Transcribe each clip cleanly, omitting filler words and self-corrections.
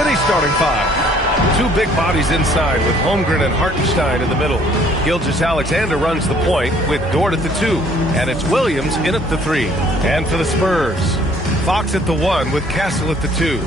City starting five. Two big bodies inside with Holmgren and Hartenstein in the middle. Gilgeous-Alexander runs the point with Dort at the 2. And it's Williams in at the 3. And for the Spurs, Fox at the 1 with Castle at the 2.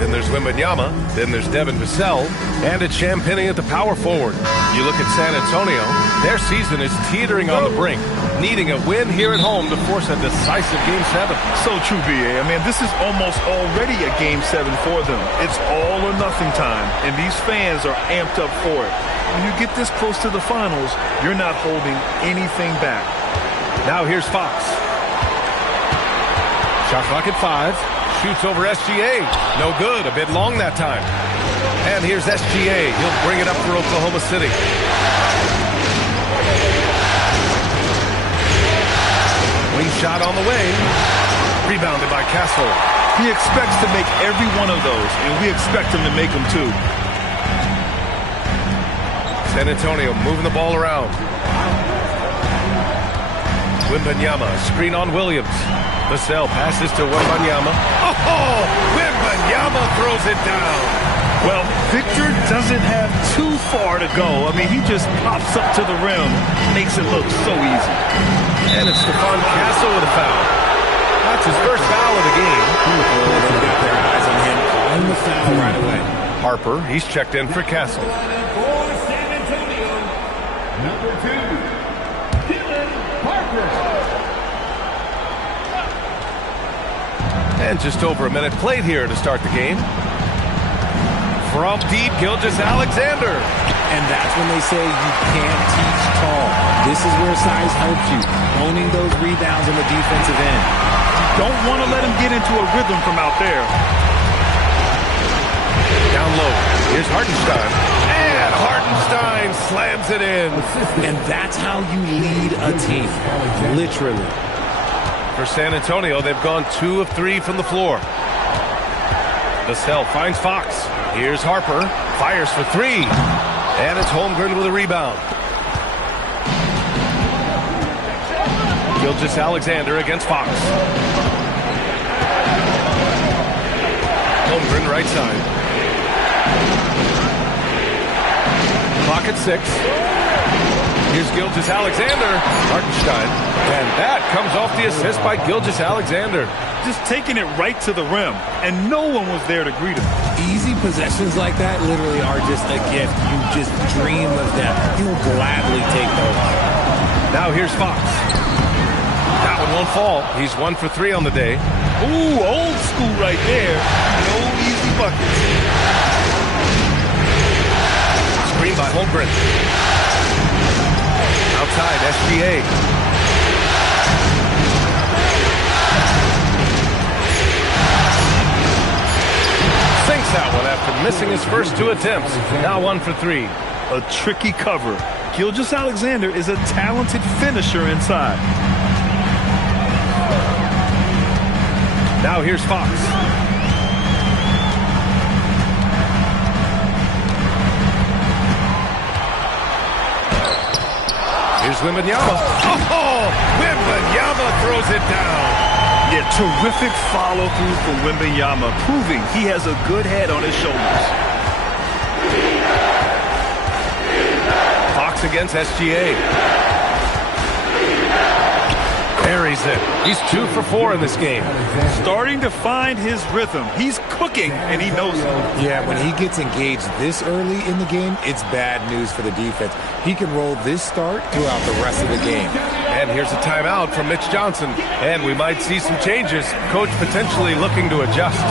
Then there's Wembanyama. Then there's Devin Vassell. And it's Champagnie at the power forward. You look at San Antonio, their season is teetering on the brink, needing a win here at home to force a decisive Game 7. So true, B.A. I mean, this is almost already a Game 7 for them. It's all or nothing time, and these fans are amped up for it. When you get this close to the finals, you're not holding anything back. Now here's Fox. Shot clock at 5. Shoots over SGA. No good. A bit long that time. And here's SGA. He'll bring it up for Oklahoma City. Wing shot on the way. Rebounded by Castle. He expects to make every one of those, and we expect him to make them too. San Antonio moving the ball around. Wembanyama, screen on Williams. Vassell passes to Wembanyama. Oh, Wembanyama throws it down. Well, Victor doesn't have too far to go. I mean, he just pops up to the rim, makes it look so easy. And it's Stephon Castle with a foul. That's his first foul of the game. They've got their eyes on him. On the foul right away. Harper, he's checked in for Castle. For San Antonio, number 2, Dylan Harper. And just over a minute played here to start the game. From deep, Gilgeous-Alexander. And that's when they say you can't teach tall. This is where size helps you. Owning those rebounds on the defensive end. You don't want to let him get into a rhythm from out there. Down low. Here's Hartenstein. And Hartenstein slams it in. And that's how you lead a team. Literally. For San Antonio, they've gone 2 of 3 from the floor. Vassell finds Fox. Here's Harper. Fires for 3. And it's Holmgren with a rebound. Gilgeous-Alexander against Fox. Holmgren right side. Clock at 6. Here's Gilgeous-Alexander. Hartenstein. And that comes off the assist by Gilgeous-Alexander. Just taking it right to the rim, and no one was there to greet him. Easy possessions like that literally are just a gift. You just dream of them. You'll gladly take those. Now here's Fox. That one won't fall. He's 1 for 3 on the day. Ooh, old school right there. No easy buckets. Screen by Holmgren. Outside, SGA. Sinks that one after missing his first 2 attempts. Now 1 for 3. A tricky cover. Gilgeous-Alexander is a talented finisher inside. Now here's Fox. Here's Wembanyama. Oh, Wembanyama throws it down. Yeah, terrific follow-through for Wembanyama, proving he has a good head on his shoulders. Fox against SGA. Buries it. He's 2 for 4 in this game. Starting to find his rhythm. He's cooking, and he knows it. Yeah, when he gets engaged this early in the game, it's bad news for the defense. He can roll this start throughout the rest of the game. And here's a timeout from Mitch Johnson. And we might see some changes. Coach potentially looking to adjust.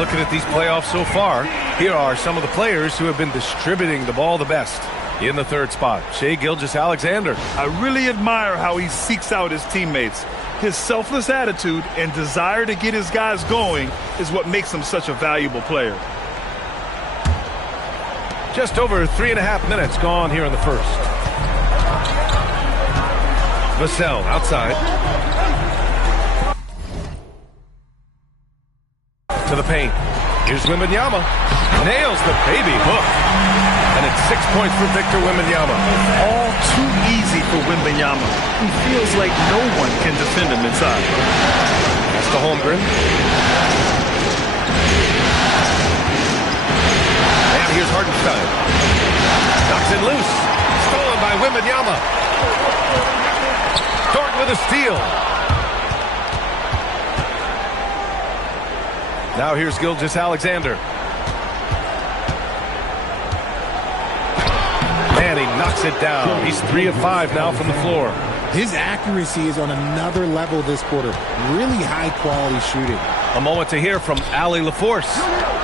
looking at these playoffs so far, here are some of the players who have been distributing the ball the best. In the third spot, Shai Gilgeous-Alexander. I really admire how he seeks out his teammates. His selfless attitude and desire to get his guys going is what makes him such a valuable player. Just over 3.5 minutes gone here in the first. Vassell outside. To the paint. Here's Wembanyama. Nails the baby hook. And it's 6 points for Victor Wembanyama. All too easy for Wembanyama. He feels like no one can defend him inside. That's to Holmgren. And here's Hartenstein. Knocks it loose. Stolen by Wembanyama. Dort with a steal. Now here's Gilgeous-Alexander. And he knocks it down. He's 3 of 5 now from the floor. His accuracy is on another level this quarter. Really high-quality shooting. A moment to hear from Allie LaForce.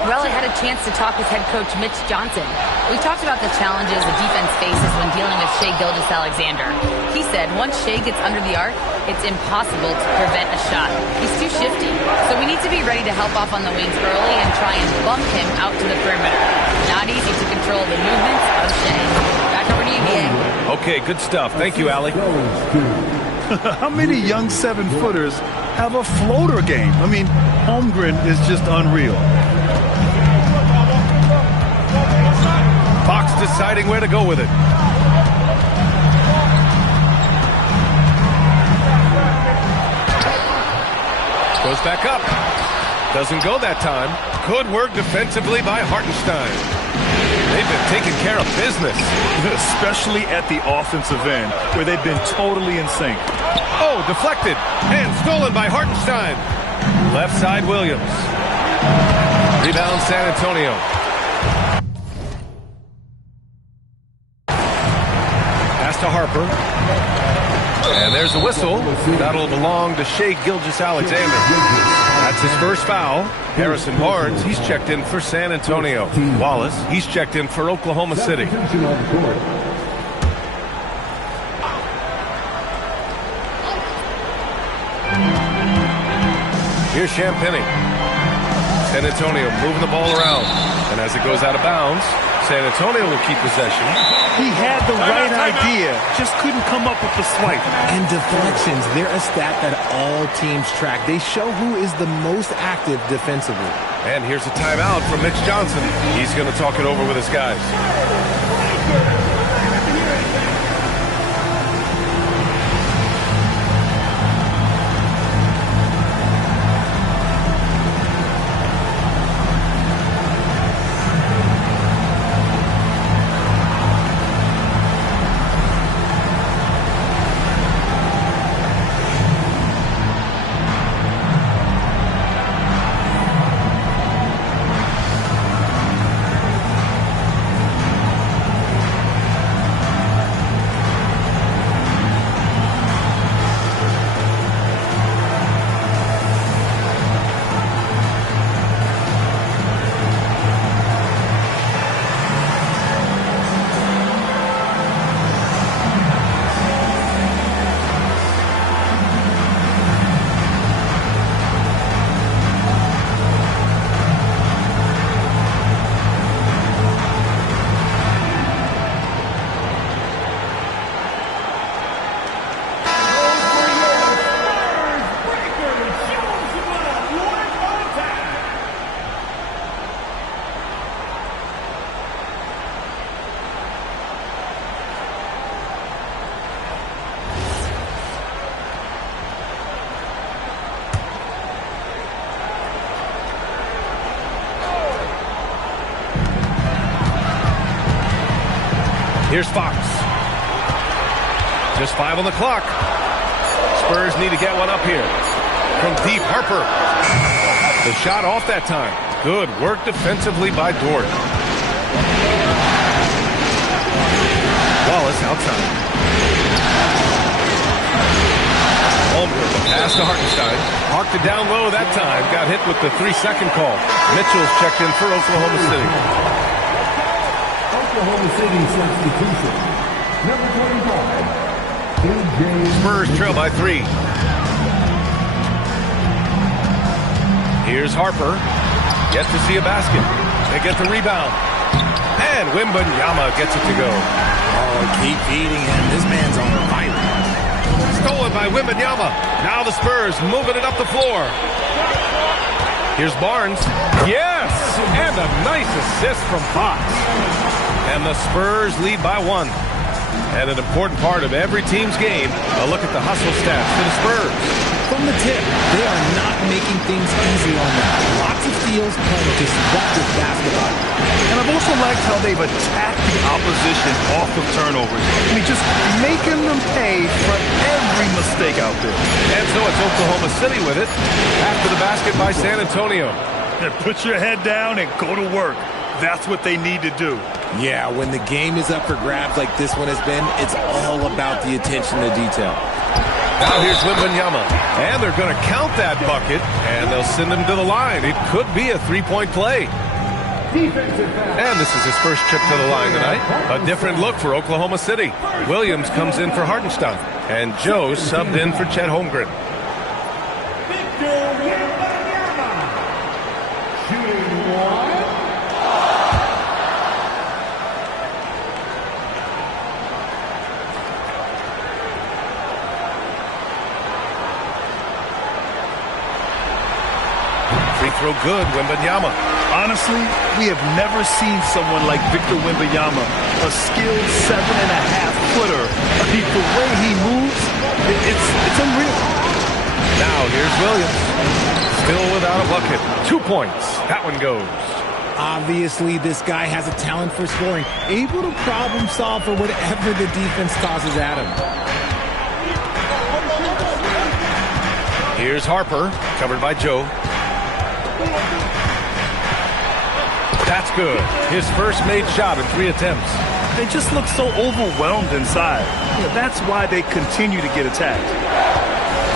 Well, I had a chance to talk with head coach Mitch Johnson. We talked about the challenges the defense faces when dealing with Shai Gilgeous-Alexander. He said once Shai gets under the arc, it's impossible to prevent a shot. He's too shifty, so we need to be ready to help off on the wings early and try and bump him out to the perimeter. Not easy to control the movements of Shai. Back over to you, BA. Okay, good stuff. Thank you, Allie. How many young 7-footers have a floater game? I mean, Holmgren is just unreal. Fox deciding where to go with it. Goes back up. Doesn't go that time. Good work defensively by Hartenstein. They've been taking care of business. Especially at the offensive end, where they've been totally in sync. Oh, deflected. And stolen by Hartenstein. Left side, Williams. Rebound, San Antonio. Pass to Harper. And there's a whistle. That'll belong to Shai Gilgeous-Alexander. That's his first foul. Harrison Barnes, he's checked in for San Antonio. Wallace, he's checked in for Oklahoma City. Here's Champagny. San Antonio moving the ball around. And as it goes out of bounds, San Antonio will keep possession. He had the right idea, just couldn't come up with the swipe. And deflections, they're a stat that all teams track. They show who is the most active defensively. And here's a timeout from Mitch Johnson. He's going to talk it over with his guys. Here's Fox. Just 5 on the clock. Spurs need to get one up here. From deep, Harper. The shot off that time. Good work defensively by Dort. Wallace outside. Holmgren, the pass to Hartenstein. Marked it down low that time. Got hit with the 3-second call. Mitchell's checked in for Oklahoma City. Oklahoma City substitution. Number 25. Spurs trail by 3. Here's Harper. Yet to see a basket. They get the rebound. And Wembanyama gets it to go. Oh, keep feeding him. This man's on fire. Stolen by Wembanyama. Now the Spurs moving it up the floor. Here's Barnes. Yes! And a nice assist from Fox. And the Spurs lead by 1. And an important part of every team's game, a look at the hustle stats for the Spurs. From the tip, they are not making things easy on them. Lots of steals, playing disruptive basketball. And I've also liked how they've attacked the opposition off of turnovers. I mean, just making them pay for every mistake out there. And so it's Oklahoma City with it. After the basket by San Antonio. And put your head down and go to work. That's what they need to do. Yeah, when the game is up for grabs like this one has been, it's all about the attention to detail. Now here's Wembanyama. And they're going to count that bucket, and they'll send him to the line. It could be a three-point play. And this is his first trip to the line tonight. A different look for Oklahoma City. Williams comes in for Hartenstein. And Joe subbed in for Chet Holmgren. Free throw good, Wembanyama. Honestly, we have never seen someone like Victor Wembanyama, a skilled 7.5-footer. I mean, the way he moves, it's unreal. Now here's Williams. Still without a bucket. 2 points. That one goes. Obviously, this guy has a talent for scoring, able to problem solve for whatever the defense tosses at him. Here's Harper, covered by Joe. That's good. His first made shot in 3 attempts. They just look so overwhelmed inside. You know, that's why they continue to get attacked.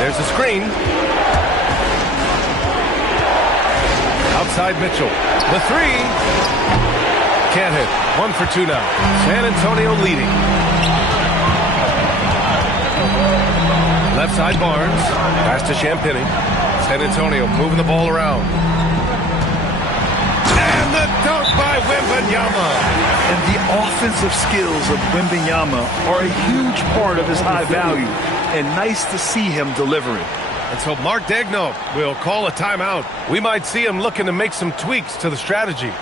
There's a screen. Outside Mitchell. The 3. Can't hit. 1 for 2 now. San Antonio leading. Left side Barnes. Pass to Champagny. San Antonio moving the ball around. And the dunk by Wembanyama. And the offensive skills of Wembanyama are a huge part of his high value. And nice to see him deliver it. And so Mark Daigneault will call a timeout. We might see him looking to make some tweaks to the strategy.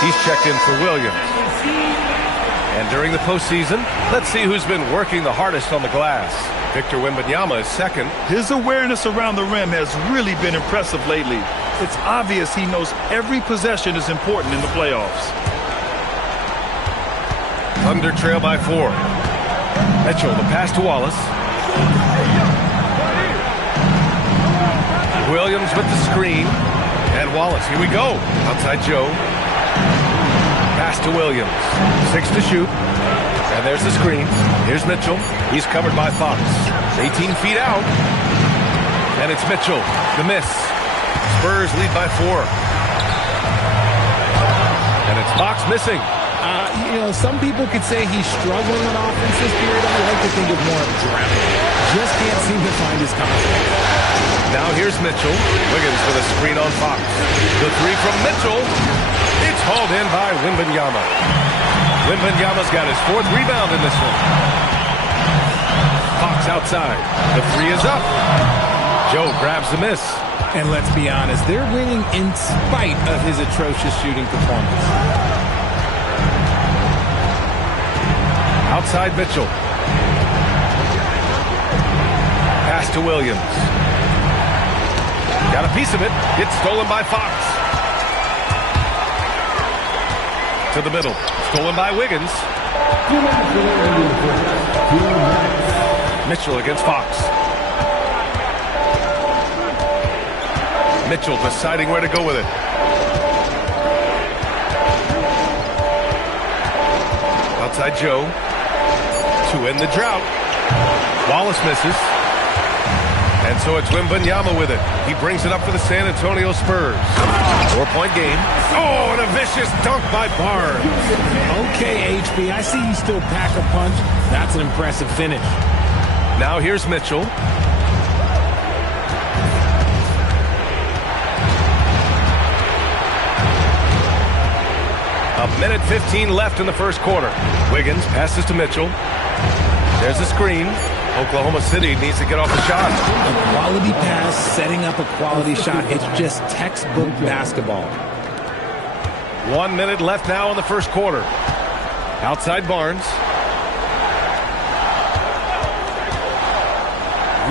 He's checked in for Williams. And during the postseason, let's see who's been working the hardest on the glass. Victor Wembanyama is second. His awareness around the rim has really been impressive lately. It's obvious he knows every possession is important in the playoffs. Thunder trail by 4. Mitchell, the pass to Wallace. Williams with the screen. And Wallace, here we go. Outside Joe. Pass to Williams. 6 to shoot. And there's the screen. Here's Mitchell. He's covered by Fox. 18 feet out. And it's Mitchell. The miss. Spurs lead by 4. And it's Fox missing. Some people could say he's struggling on offense this period. I like to think of more of drowning. Just can't seem to find his confidence. Now here's Mitchell. Wiggins with a screen on Fox. The three from Mitchell. It's hauled in by Wembanyama. Wembanyama's got his 4th rebound in this one. Fox outside. The three is up. Joe grabs the miss. And let's be honest, they're winning in spite of his atrocious shooting performance. Outside Mitchell. Pass to Williams. Got a piece of it. It's stolen by Fox. To the middle. Stolen by Wiggins. Mitchell against Fox. Mitchell deciding where to go with it. Outside Joe. To end the drought. Wallace misses. And so it's Wembanyama with it. He brings it up for the San Antonio Spurs. 4-point game. Oh, and a vicious dunk by Barnes. Okay, HB, I see you still pack a punch. That's an impressive finish. Now here's Mitchell. A minute 15 left in the first quarter. Wiggins passes to Mitchell. There's a screen. Oklahoma City needs to get off the shot. A quality pass, setting up a quality shot. It's just textbook basketball. 1 minute left now in the first quarter. Outside Barnes.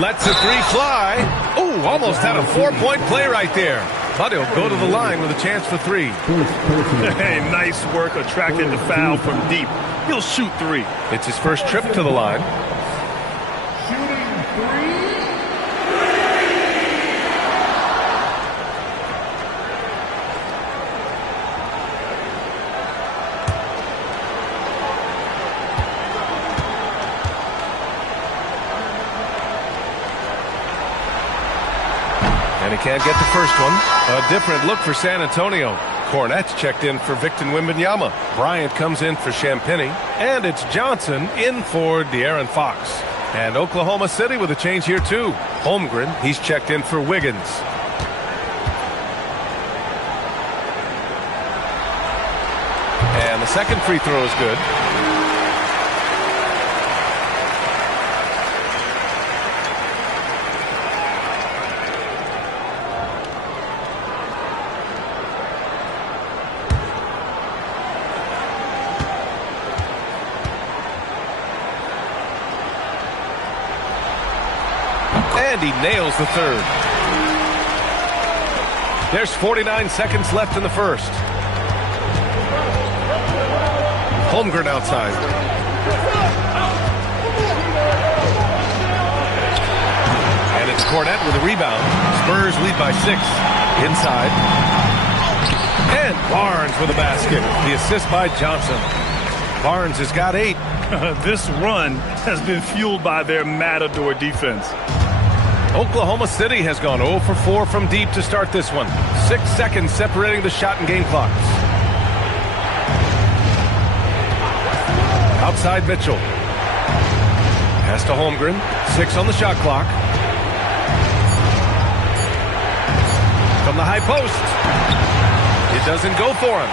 Lets a three fly. Oh, almost had a 4-point play right there. But he'll go to the line with a chance for 3. Hey, nice work attracting the foul from deep. He'll shoot 3. It's his first trip to the line. And he can't get the first one. A different look for San Antonio. Cornett's checked in for Victor Wembanyama. Bryant comes in for Champagnie. And it's Johnson in for De'Aaron Fox. And Oklahoma City with a change here too. Holmgren, he's checked in for Wiggins. And the second free throw is good. And he nails the third. There's 49 seconds left in the first. Holmgren outside. And it's Cornett with a rebound. Spurs lead by 6. Inside. And Barnes with a basket. The assist by Johnson. Barnes has got 8. This run has been fueled by their matador defense. Oklahoma City has gone 0 for 4 from deep to start this one. 6 seconds separating the shot and game clocks. Outside Mitchell. Pass to Holmgren. 6 on the shot clock. From the high post. It doesn't go for him.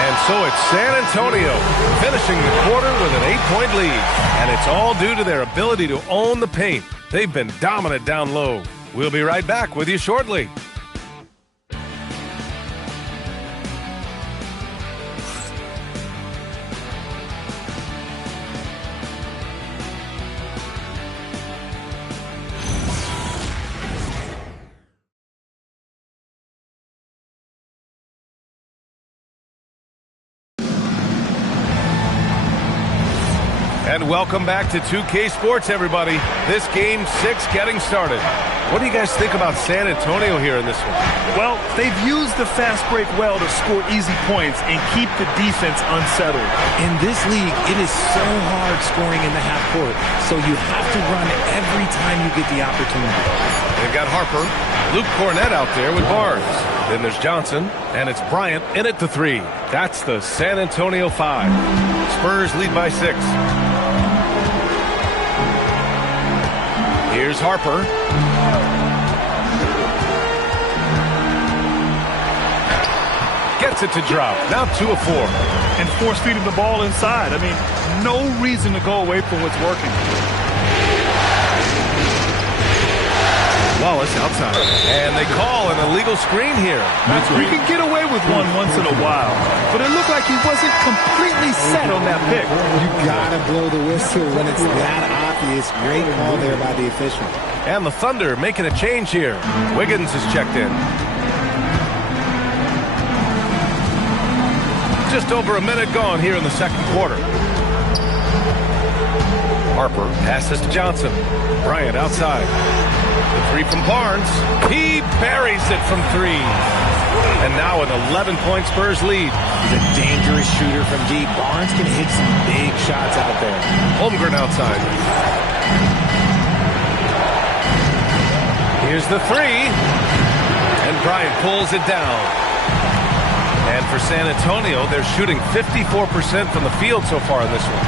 And so it's San Antonio finishing the quarter with an 8-point lead. And it's all due to their ability to own the paint. They've been dominant down low. We'll be right back with you shortly. And welcome back to 2K Sports, everybody. This game 6 getting started. What do you guys think about San Antonio here in this one? Well, they've used the fast break well to score easy points and keep the defense unsettled. In this league, it is so hard scoring in the half court, so you have to run every time you get the opportunity. They've got Harper, Luke Cornett out there with Barnes. Then there's Johnson, and it's Bryant in at the 3. That's the San Antonio 5. Spurs lead by 6. Here's Harper. Gets it to drop. Now 2 of 4. And force feeding the ball inside. I mean, no reason to go away from what's working. Wallace outside. And they call an illegal screen here. You can get away with one once in a while, but it looked like he wasn't completely set on that pick. You gotta blow the whistle when it's that obvious. Great call there by the official. And the Thunder making a change here. Wiggins is checked in. Just over a minute gone here in the second quarter. Harper passes to Johnson. Bryant outside. The 3 from Barnes. He buries it from 3. And now an 11-point Spurs lead. He's a dangerous shooter from deep. Barnes can hit some big shots out there. Holmgren outside. Here's the 3. And Bryant pulls it down. And for San Antonio, they're shooting 54% from the field so far in this one.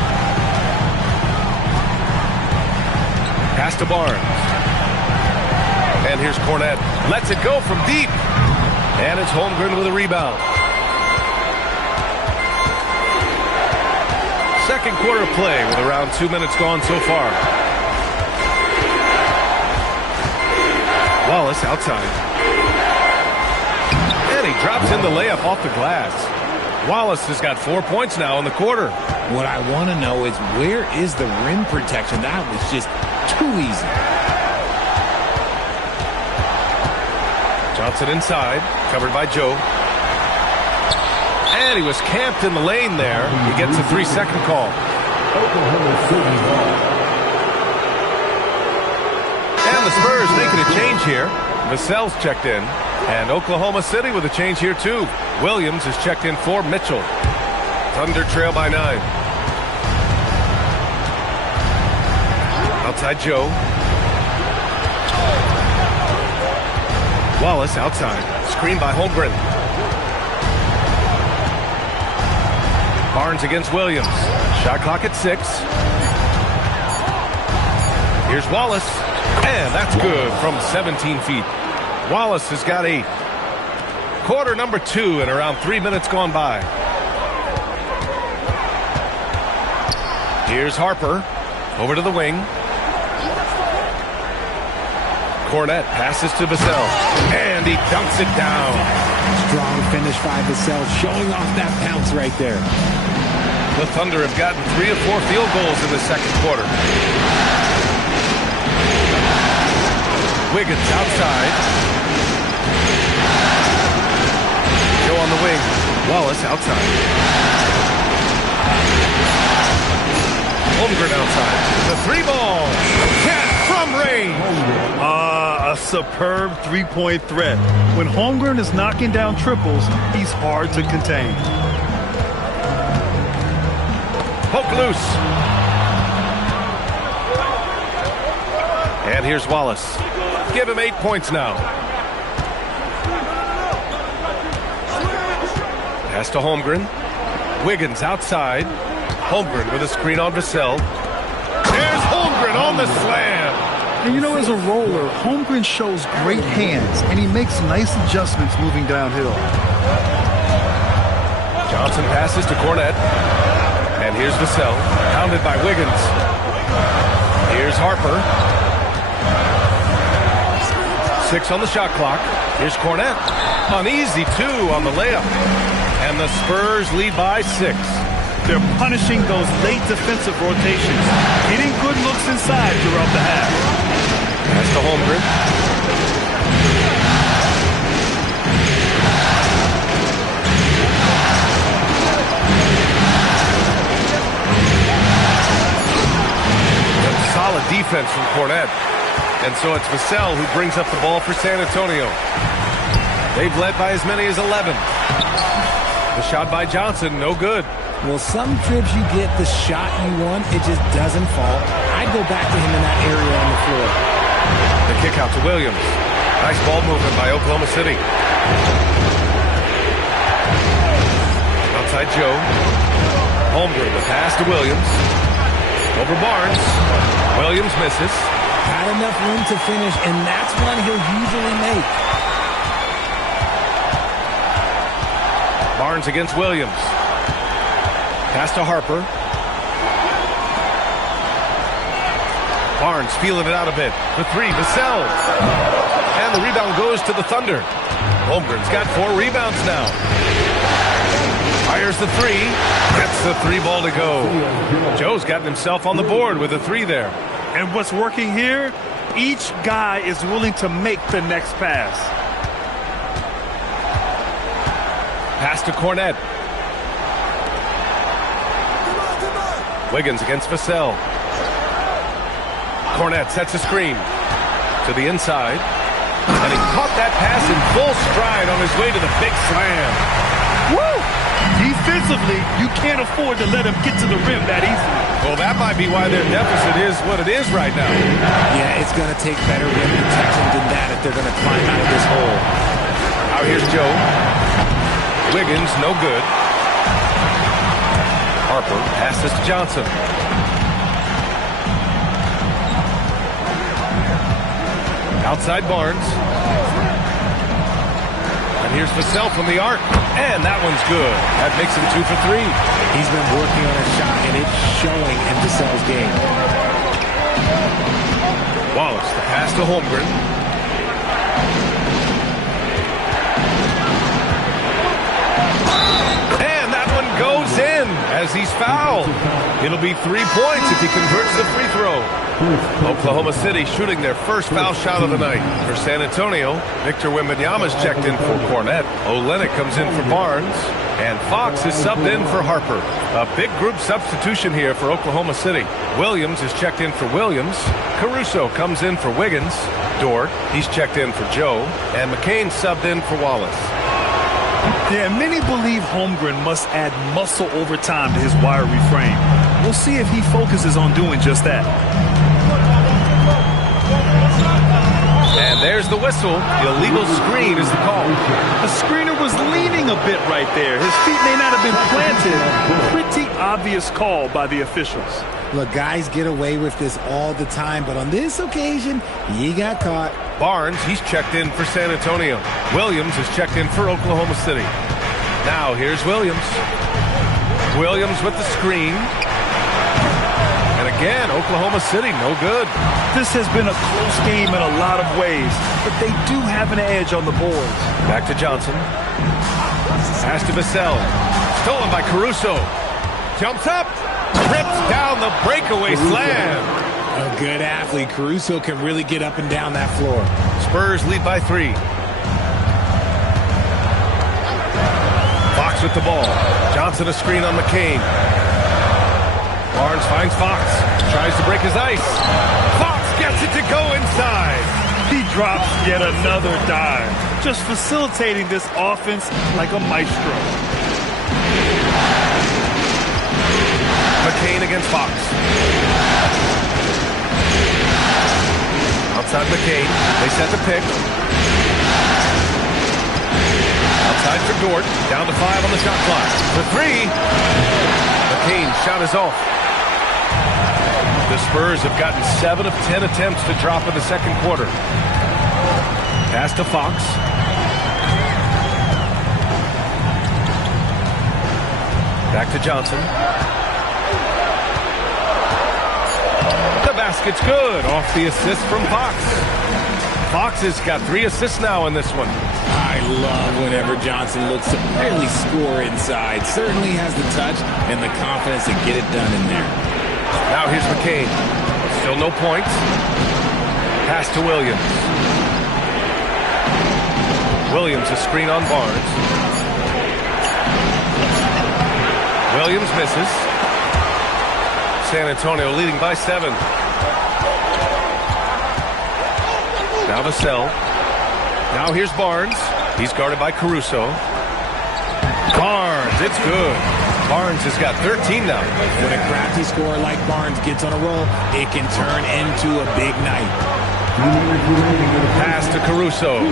Pass to Barnes. And here's Cornett. Lets it go from deep. And it's Holmgren with a rebound. Second quarter play with around 2 minutes gone so far. Wallace outside. And he drops in the layup off the glass. Wallace has got 4 points now in the quarter. What I want to know is, where is the rim protection? That was just too easy. Johnson inside, covered by Joe. And he was camped in the lane there. He gets a 3-second call. And the Spurs making a change here. Vassell's checked in. And Oklahoma City with a change here too. Williams is checked in for Mitchell. Thunder trail by 9. Outside Joe. Wallace outside. Screen by Holmgren. Barnes against Williams. Shot clock at 6. Here's Wallace. And that's good from 17 feet. Wallace has got 8. Quarter number 2 and around 3 minutes gone by. Here's Harper. Over to the wing. Cornett passes to Vassell. And he dunks it down. Strong finish by Vassell, showing off that pounce right there. The Thunder have gotten 3 of 4 field goals in the second quarter. Wiggins outside. Joe on the wing. Wallace outside. Holmgren outside. The 3-ball. Catch from range. A superb three-point threat. When Holmgren is knocking down triples, he's hard to contain. Poke loose. And here's Wallace. Give him 8 points now. Pass to Holmgren. Wiggins outside. Holmgren with a screen on Vassell. There's Holmgren on the slam. And you know, as a roller, Holmgren shows great hands, and he makes nice adjustments moving downhill. Johnson passes to Cornett. And here's Vassell, pounded by Wiggins. Here's Harper. 6 on the shot clock. Here's Cornett. An easy 2 on the layup. And the Spurs lead by 6. They're punishing those late defensive rotations, getting good looks inside throughout the half. Pass to Holmgren. defense from Cornette. And so it's Vassell who brings up the ball for San Antonio. They've led by as many as 11. The shot by Johnson, no good. Well, some trips you get the shot you want, it just doesn't fall. I'd go back to him in that area on the floor. The kick out to Williams. Nice ball movement by Oklahoma City. Outside Joe. Holmgren, the pass to Williams. Over Barnes. Williams misses. Had enough room to finish, and that's one he'll usually make. Barnes against Williams. Pass to Harper. Barnes feeling it out a bit. For three, Vassell. And the rebound goes to the Thunder. Holmgren's got 4 rebounds now. Fires the three. Gets the 3 ball to go. Joe's gotten himself on the board with a 3 there. And what's working here? Each guy is willing to make the next pass. Pass to Cornette. Wiggins against Vassell. Cornette sets a screen to the inside. And he caught that pass in full stride on his way to the big slam. Woo! Defensively, you can't afford to let him get to the rim that easily. Well, that might be why their deficit is what it is right now. Yeah, it's going to take better rim protection than that if they're going to climb out of this hole. Now here's Joe. Wiggins, no good. Harper passes to Johnson. Outside Barnes. And here's Vassell from the arc. And that one's good. That makes him 2 for 3. He's been working on a shot, and it's showing in Vassell's game. Wallace, the pass to Holmgren. And that one goes in as he's fouled. It'll be 3 points if he converts the free throw. Oklahoma City shooting their first foul shot of the night. For San Antonio, Victor Wembanyama's checked in for Cornette. Olynyk comes in for Barnes. And Fox is subbed in for Harper. A big group substitution here for Oklahoma City. Williams is checked in for Williams. Caruso comes in for Wiggins. Dort, he's checked in for Joe. And McCain subbed in for Wallace. Yeah, many believe Holmgren must add muscle over time to his wiry frame. We'll see if he focuses on doing just that. And there's the whistle. The illegal screen is the call. The screener was leaning a bit right there. His feet may not have been planted. Pretty obvious call by the officials. Look, guys get away with this all the time, but on this occasion, he got caught. Barnes, he's checked in for San Antonio. Williams is checked in for Oklahoma City. Now here's Williams. Williams with the screen. And again, Oklahoma City, no good. This has been a close game in a lot of ways, but they do have an edge on the boards. Back to Johnson. Pass to Vassell. Stolen by Caruso. Jumps up. Rips down the breakaway slam. A good athlete. Caruso can really get up and down that floor. Spurs lead by 3. Fox with the ball. Johnson a screen on McCain. Barnes finds Fox. Tries to break his ice. Fox gets it to go inside. He drops yet another dive. Just facilitating this offense like a maestro. McCain against Fox. Outside McCain. They set the pick. Outside for Dort. Down to 5 on the shot clock. For 3. McCain's shot is off. The Spurs have gotten 7 of 10 attempts to drop in the second quarter. Pass to Fox. Back to Johnson. The basket's good. Off the assist from Fox. Fox has got 3 assists now in this one. I love whenever Johnson looks to really score inside. Certainly has the touch and the confidence to get it done in there. Now here's McCain. Still no points. Pass to Williams. Williams a screen on Barnes. Williams misses. San Antonio leading by 7. Now Vassell. Now here's Barnes. He's guarded by Caruso. Barnes, it's good. Barnes has got 13 now. When a crafty scorer like Barnes gets on a roll, it can turn into a big night. Pass to Caruso.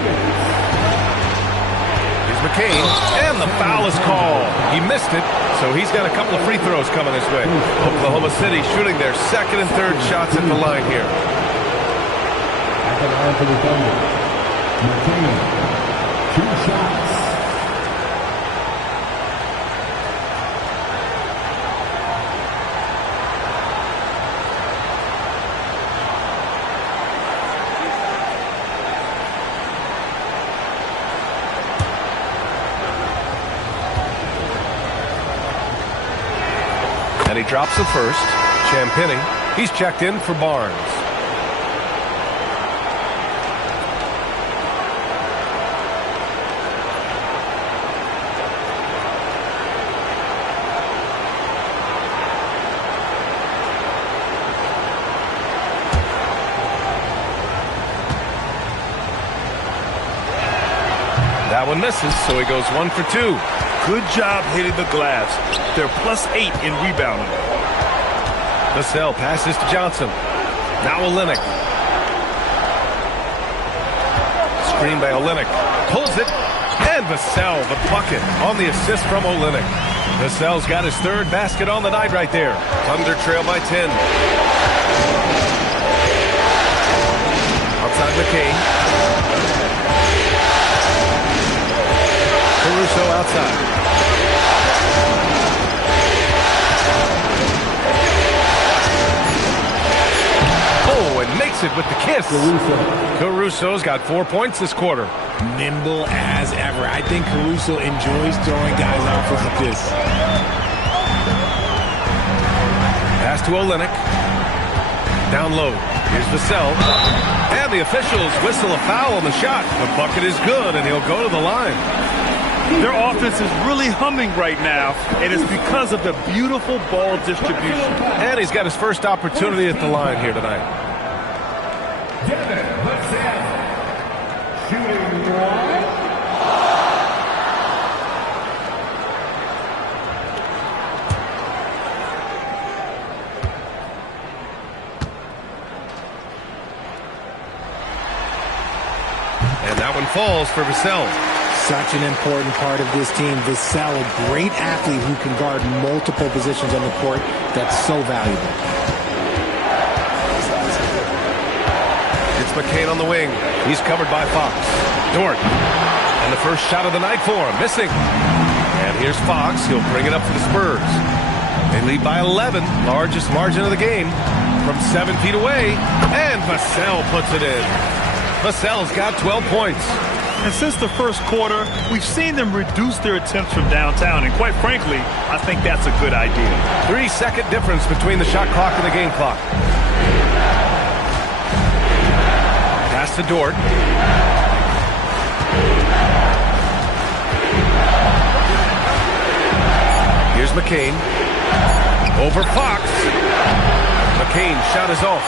Here's McCain, and the foul is called. He missed it, so he's got a couple of free throws coming his way. Oklahoma City shooting their second and third shots at the line here. At the line for the Thunder, McCain, 2 shots. And he drops the first. Champagny, he's checked in for Barnes. That one misses, so he goes 1 for 2. Good job hitting the glass. They're +8 in rebounding. Vassell passes to Johnson. Now Olynyk. Screen by Olynyk. Pulls it. And Vassell, the bucket on the assist from Olynyk. Vassell's got his third basket on the night right there. Thunder trail by 10. Outside McCain. Caruso outside. Oh, and makes it with the kiss. Caruso's got 4 points this quarter. Nimble as ever. I think Caruso enjoys throwing guys off like this. Pass to Olynyk. Down low. Here's Vassell. And the officials whistle a foul on the shot. The bucket is good, and he'll go to the line. Their offense is really humming right now, and it's because of the beautiful ball distribution. And he's got his first opportunity at the line here tonight. Devin Vassell, shooting 1. And that one falls for Vassell. Such an important part of this team. Vassell, a great athlete who can guard multiple positions on the court. That's so valuable. It's McCain on the wing. He's covered by Fox. Dort. And the first shot of the night for him. Missing. And here's Fox. He'll bring it up for the Spurs. They lead by 11. Largest margin of the game. From 7 feet away. And Vassell puts it in. Vassell's got 12 points. And since the first quarter, we've seen them reduce their attempts from downtown. And quite frankly, I think that's a good idea. 3-second difference between the shot clock and the game clock. Pass to Dort. Here's McCain. Over Fox. McCain's shot is off.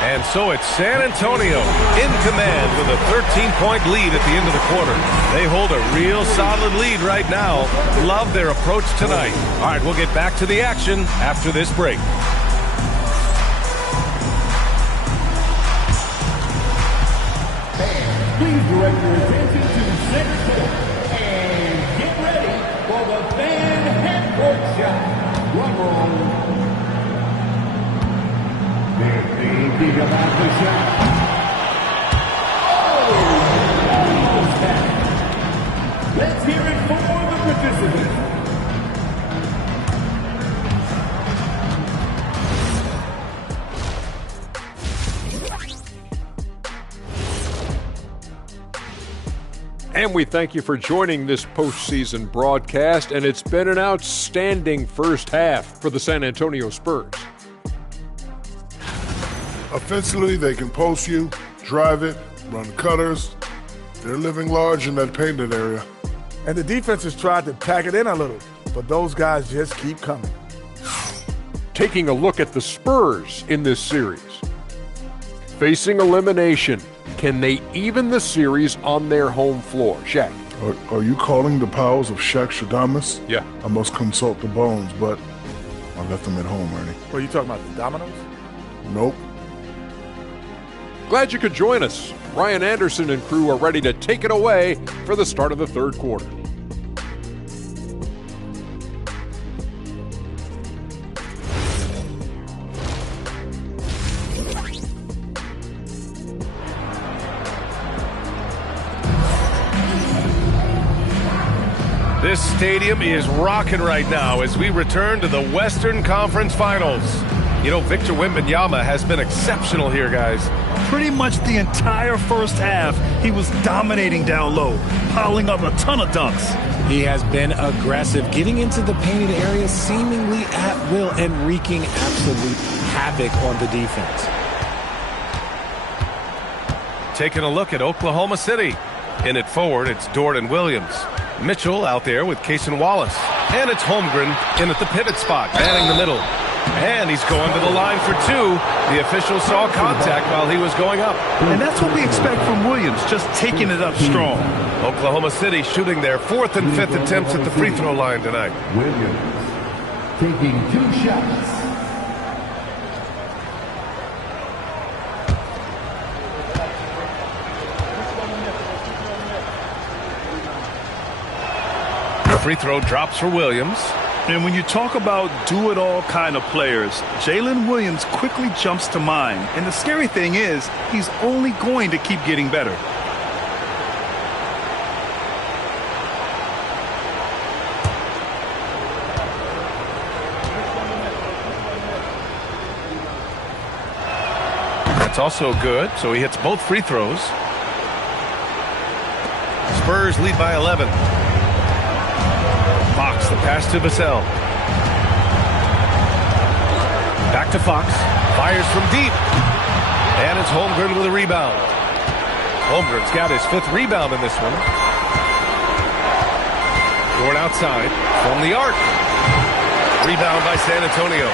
And so it's San Antonio in command with a 13-point lead at the end of the quarter. They hold a real solid lead right now. Love their approach tonight. All right, we'll get back to the action after this break. Please direct your attention to the center court and get ready for the fan half-court shot. Drum roll. They're thinking about the shot. Oh, almost had it. Let's hear it for the participants. And we thank you for joining this postseason broadcast, and it's been an outstanding first half for the San Antonio Spurs. Offensively, they can post you, drive it, run cutters. They're living large in that painted area. And the defense has tried to pack it in a little, but those guys just keep coming. Taking a look at the Spurs in this series. Facing elimination, can they even the series on their home floor? Shaq. Are you calling the powers of Shaq Shadamas? Yeah. I must consult the bones, but I left them at home, Ernie. What are you talking about, the dominoes? Nope. Glad you could join us. Ryan Anderson and crew are ready to take it away for the start of the third quarter. This stadium is rocking right now as we return to the Western Conference Finals. You know, Victor Wembanyama has been exceptional here, guys. Pretty much the entire first half, he was dominating down low, piling up a ton of dunks. He has been aggressive, getting into the painted area seemingly at will and wreaking absolute havoc on the defense. Taking a look at Oklahoma City. In it forward, it's Dort and Williams. Mitchell out there with Cason Wallace. And it's Holmgren in at the pivot spot, manning the middle. And he's going to the line for two. The official saw contact while he was going up. And that's what we expect from Williams, just taking it up strong. Oklahoma City shooting their fourth and fifth attempts at the free throw line tonight. Williams taking 2 shots. The free throw drops for Williams. And when you talk about do-it-all kind of players, Jalen Williams quickly jumps to mind. And the scary thing is, he's only going to keep getting better. That's also good, so he hits both free throws. Spurs lead by 11. Fox, the pass to Vassell. Back to Fox. Fires from deep. And it's Holmgren with a rebound. Holmgren's got his 5th rebound in this one. Dort outside from the arc. Rebound by San Antonio.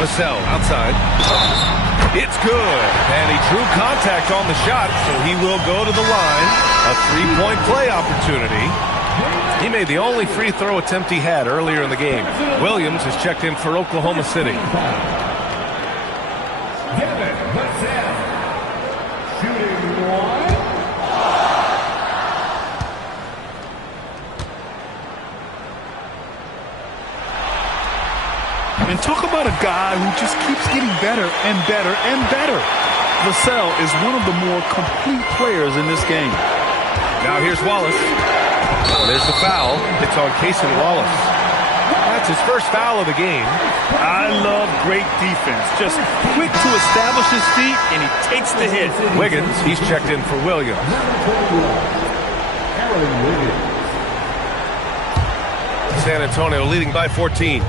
Vassell outside. It's good. And he drew contact on the shot, so he will go to the line. A 3-point play opportunity. He made the only free throw attempt he had earlier in the game. Williams has checked in for Oklahoma City. And talk about a guy who just keeps getting better and better and better. Vassell is one of the more complete players in this game. Now here's Wallace. There's the foul. It's on Cason Wallace. That's his first foul of the game. I love great defense. Just quick to establish his feet, and he takes the hit. Wiggins, he's checked in for Williams. San Antonio leading by 14.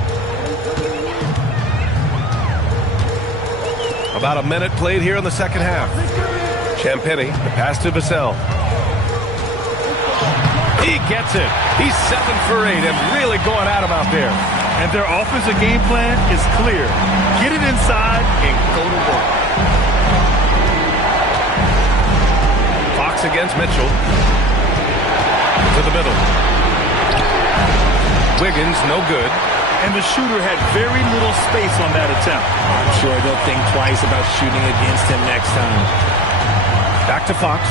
About a minute played here in the second half. Champagnie, the pass to Vassell. He gets it. He's 7 for 8 and really going at him out there. And their offensive game plan is clear. Get it inside and go to work. Fox against Mitchell. To the middle. Wiggins, no good. And the shooter had very little space on that attempt. I'm sure they'll think twice about shooting against him next time. Back to Fox.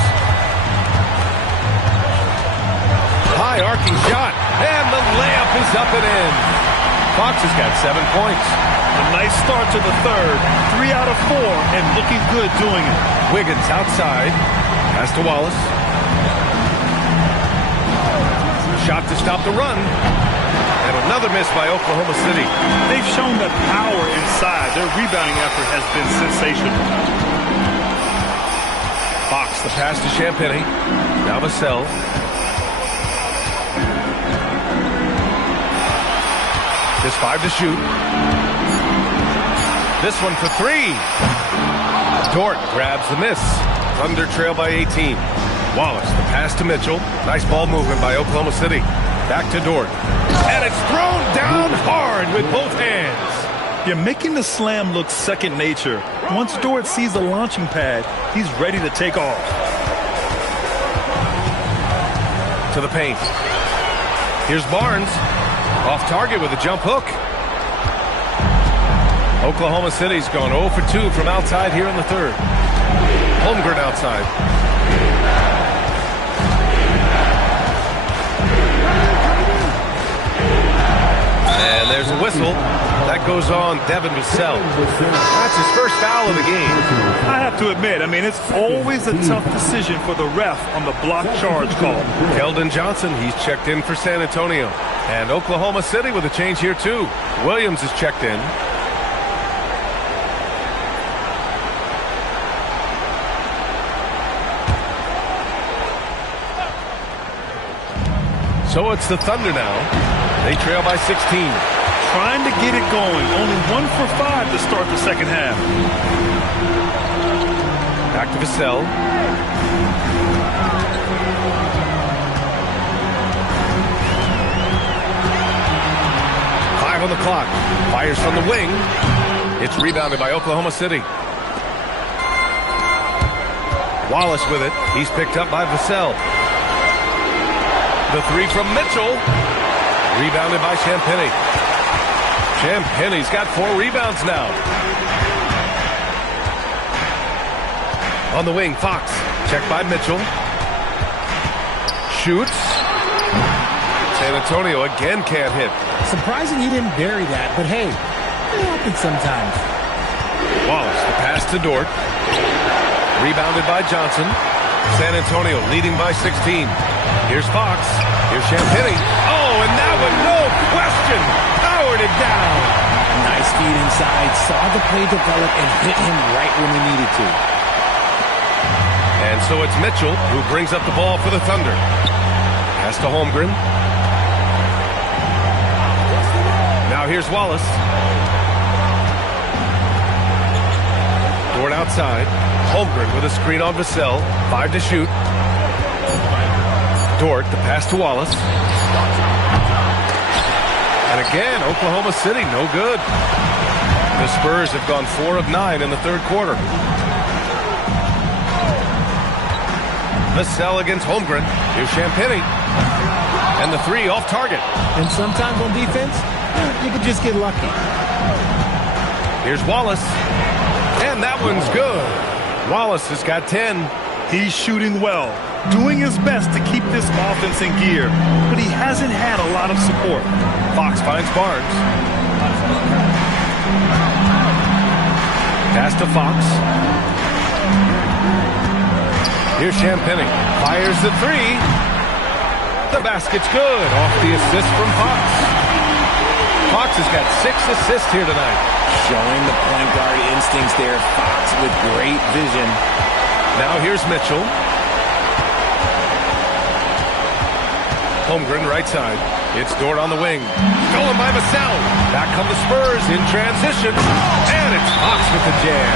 High arcing shot. And the layup is up and in. Fox has got 7 points. A nice start to the third. 3 out of 4 and looking good doing it. Wiggins outside. Pass to Wallace. Shot to stop the run. And another miss by Oklahoma City. They've shown that power inside. Their rebounding effort has been sensational. Fox, the pass to Champagnie. Now Vassell. Just 5 to shoot. This one for 3. Dort grabs the miss. Thunder trail by 18. Wallace, the pass to Mitchell. Nice ball movement by Oklahoma City. Back to Dort. And it's thrown down hard with both hands. You're making the slam look second nature. Once Dort sees the launching pad, he's ready to take off. To the paint. Here's Barnes. Off target with a jump hook. Oklahoma City's gone 0 for 2 from outside here in the third. Holmgren outside. And there's a whistle. That goes on Devin Vassell. That's his first foul of the game. I have to admit, it's always a tough decision for the ref on the block charge call. Keldon Johnson, he's checked in for San Antonio. And Oklahoma City with a change here too. Williams is checked in. So it's the Thunder now. They trail by 16. Trying to get it going. Only 1 for 5 to start the second half. Back to Vassell. On the clock. Fires from the wing. It's rebounded by Oklahoma City. Wallace with it. He's picked up by Vassell. The three from Mitchell. Rebounded by Champagnie. Champagnie's got 4 rebounds now. On the wing, Fox. Checked by Mitchell. Shoots. San Antonio again can't hit. Surprising he didn't bury that, but hey, it happens sometimes. Wallace, the pass to Dort. Rebounded by Johnson. San Antonio leading by 16. Here's Fox. Here's Champagnie. Oh, and that one, no question, powered it down. Nice feed inside. Saw the play develop and hit him right when he needed to. And so it's Mitchell who brings up the ball for the Thunder. Pass to Holmgren. Now here's Wallace. Dort outside. Holmgren with a screen on Vassell. 5 to shoot. Dort, the pass to Wallace. And again, Oklahoma City, no good. The Spurs have gone 4 of 9 in the third quarter. Vassell against Holmgren. Here's Champagnie. And the 3 off target. And sometimes on defense, you can just get lucky. Here's Wallace. And that one's good. Wallace has got 10. He's shooting well, doing his best to keep this offense in gear, but he hasn't had a lot of support. Fox finds Barnes. Pass to Fox. Here's Champagnie. Fires the 3. The basket's good. Off the assist from Fox. Fox has got 6 assists here tonight. Showing the point guard instincts there. Fox with great vision. Now here's Mitchell. Holmgren right side. It's Dort on the wing. Stolen by Vassell. Back come the Spurs in transition. And it's Fox with the jam.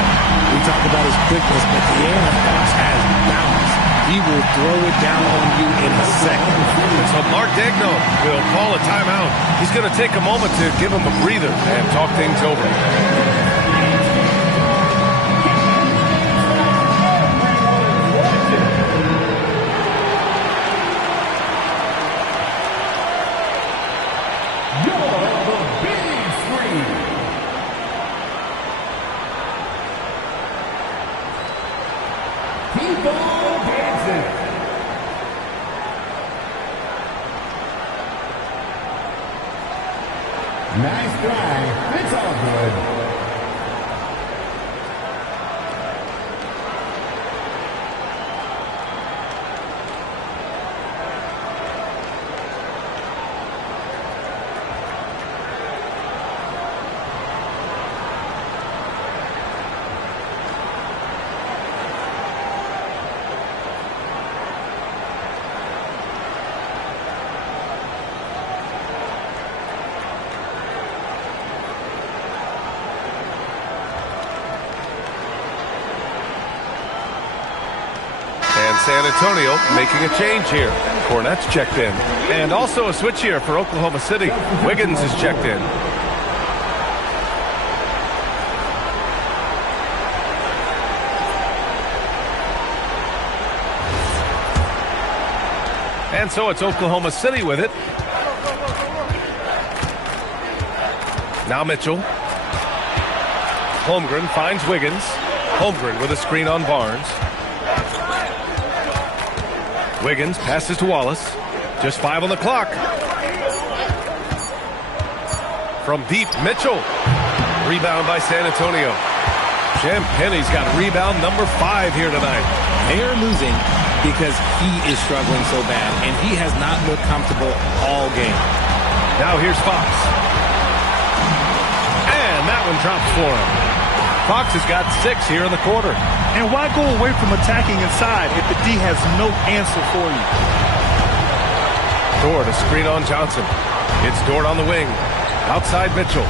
We talk about his quickness, but the air Fox has balance. He will throw it down on you in a second. So Mark Daigneault will call a timeout. He's going to take a moment to give him a breather and talk things over. Nice drive. It's all good. San Antonio making a change here. Cornett's checked in. And also a switch here for Oklahoma City. Wiggins is checked in. And so it's Oklahoma City with it. Now Mitchell. Holmgren finds Wiggins. Holmgren with a screen on Barnes. Wiggins passes to Wallace. Just 5 on the clock. From deep, Mitchell. Rebound by San Antonio. Champagne's got rebound number 5 here tonight. They are losing because he is struggling so bad, and he has not looked comfortable all game. Now here's Fox. And that one drops for him. Fox has got 6 here in the quarter. And why go away from attacking inside if the D has no answer for you? Dort a screen on Johnson. It's Dort on the wing. Outside Mitchell.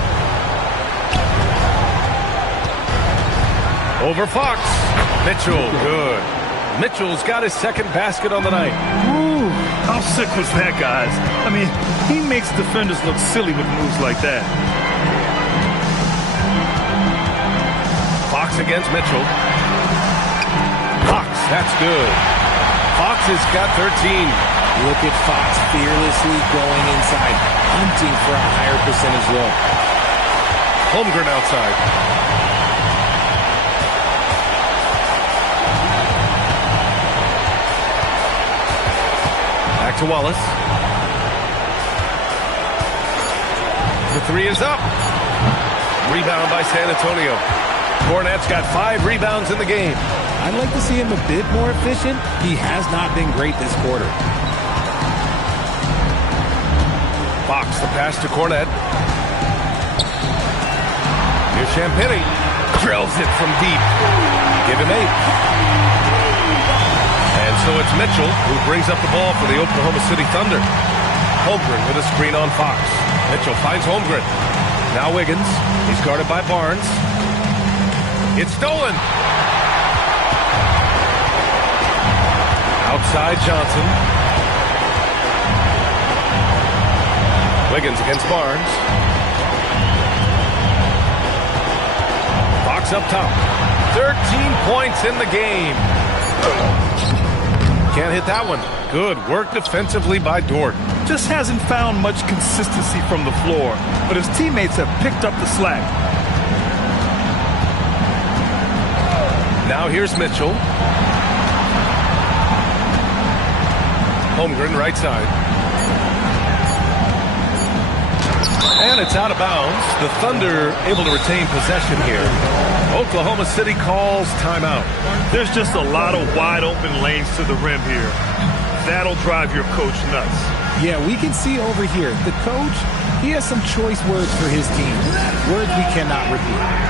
Over Fox. Mitchell, good. Mitchell's got his second basket on the night. Ooh, how sick was that, guys? I mean, he makes defenders look silly with moves like that. Fox against Mitchell. Fox, that's good. Fox has got 13. Look at Fox fearlessly going inside, hunting for a higher percentage roll. Holmgren outside. Back to Wallace. The 3 is up. Rebound by San Antonio. Cornett's got 5 rebounds in the game. I'd like to see him a bit more efficient. He has not been great this quarter. Fox, the pass to Cornett. Here's Champagnie. Drills it from deep. Give him 8. And so it's Mitchell who brings up the ball for the Oklahoma City Thunder. Holmgren with a screen on Fox. Mitchell finds Holmgren. Now Wiggins. He's guarded by Barnes. It's stolen. Outside Johnson. Wiggins against Barnes. Fox up top. 13 points in the game. Can't hit that one. Good work defensively by Dort. Just hasn't found much consistency from the floor, but his teammates have picked up the slack. Now here's Mitchell. Holmgren right side. And it's out of bounds. The Thunder able to retain possession here. Oklahoma City calls timeout. There's just a lot of wide open lanes to the rim here. That'll drive your coach nuts. Yeah, we can see over here, the coach, he has some choice words for his team. Words we cannot repeat.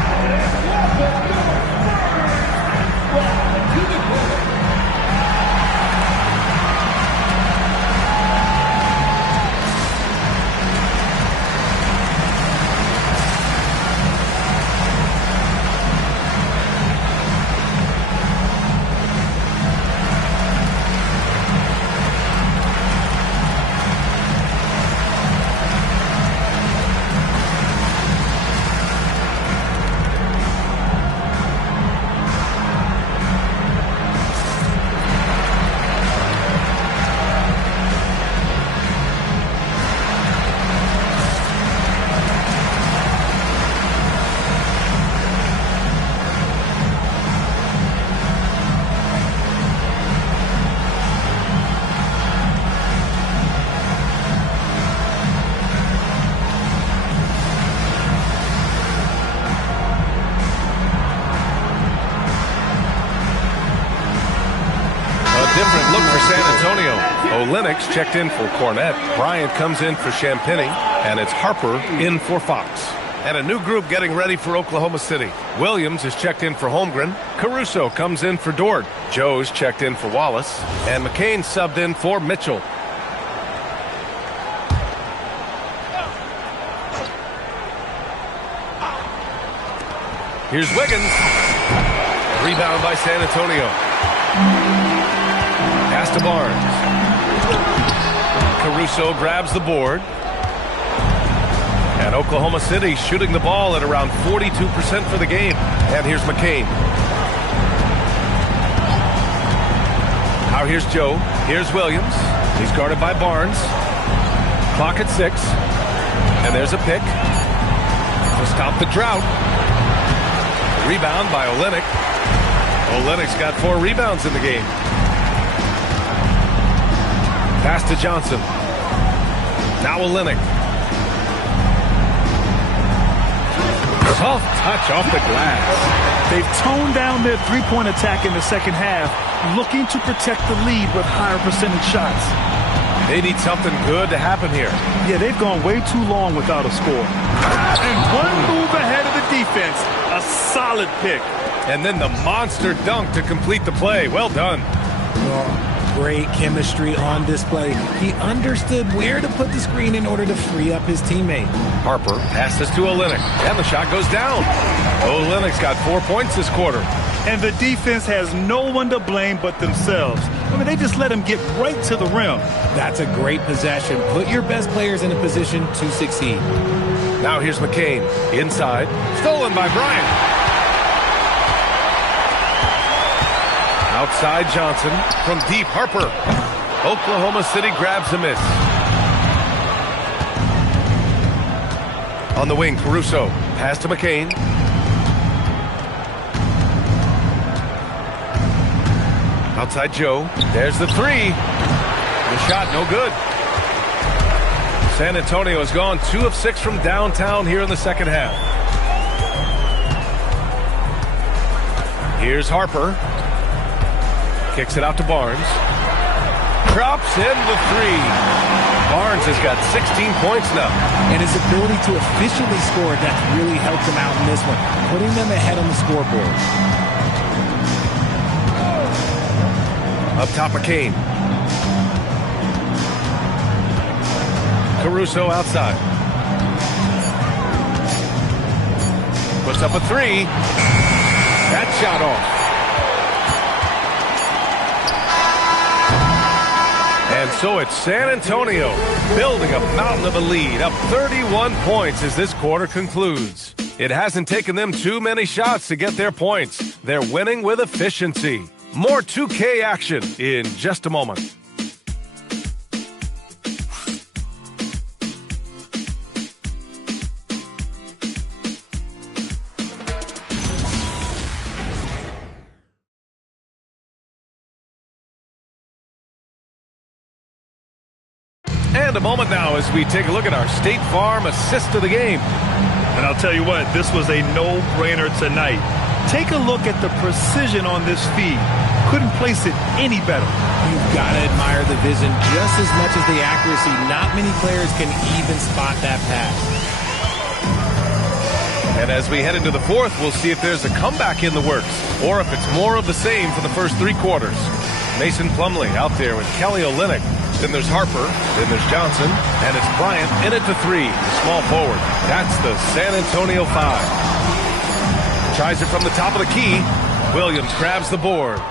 Different look for San Antonio. Olenix checked in for Cornett. Bryant comes in for Champagnie. And it's Harper in for Fox. And a new group getting ready for Oklahoma City. Williams is checked in for Holmgren. Caruso comes in for Dort. Joe's checked in for Wallace. And McCain subbed in for Mitchell. Here's Wiggins. Rebound by San Antonio. Pass to Barnes. Caruso grabs the board. And Oklahoma City shooting the ball at around 42% for the game. And here's McCain. Now here's Joe. Here's Williams. He's guarded by Barnes. Clock at 6. And there's a pick to stop the drought. Rebound by Olynyk. Olynyk's got 4 rebounds in the game. Pass to Johnson. Now Olynyk. Soft touch off the glass. They've toned down their three-point attack in the second half, looking to protect the lead with higher percentage shots. They need something good to happen here. Yeah, they've gone way too long without a score. And one move ahead of the defense. A solid pick. And then the monster dunk to complete the play. Well done. Great chemistry on display. He understood where to put the screen in order to free up his teammate. Harper passes to Olynyk, and the shot goes down. Olynyk's got 4 points this quarter. And the defense has no one to blame but themselves. I mean, they just let him get right to the rim. That's a great possession. Put your best players in a position to succeed. Now here's McCain. Inside. Stolen by Bryant. Outside Johnson. From deep, Harper. Oklahoma City grabs a miss. On the wing, Caruso. Pass to McCain. Outside Joe. There's the 3. The shot, no good. San Antonio has gone 2 of 6 from downtown here in the second half. Here's Harper. Kicks it out to Barnes. Drops in the 3. Barnes has got 16 points now. And his ability to efficiently score, that's really helped him out in this one, putting them ahead on the scoreboard. Up top of Kane. Caruso outside. Puts up a 3. That shot off. And so it's San Antonio building a mountain of a lead, up 31 points as this quarter concludes. It hasn't taken them too many shots to get their points. They're winning with efficiency. More 2K action in just a moment. And a moment now as we take a look at our State Farm assist of the game. And I'll tell you what, this was a no-brainer tonight. Take a look at the precision on this feed. Couldn't place it any better. You've got to admire the vision just as much as the accuracy. Not many players can even spot that pass. And as we head into the fourth, we'll see if there's a comeback in the works or if it's more of the same for the first 3 quarters. Mason Plumlee out there with Kelly Olynyk. Then there's Harper. Then there's Johnson. And it's Bryant in at the 3, the small forward. That's the San Antonio 5. Tries it from the top of the key. Williams grabs the board.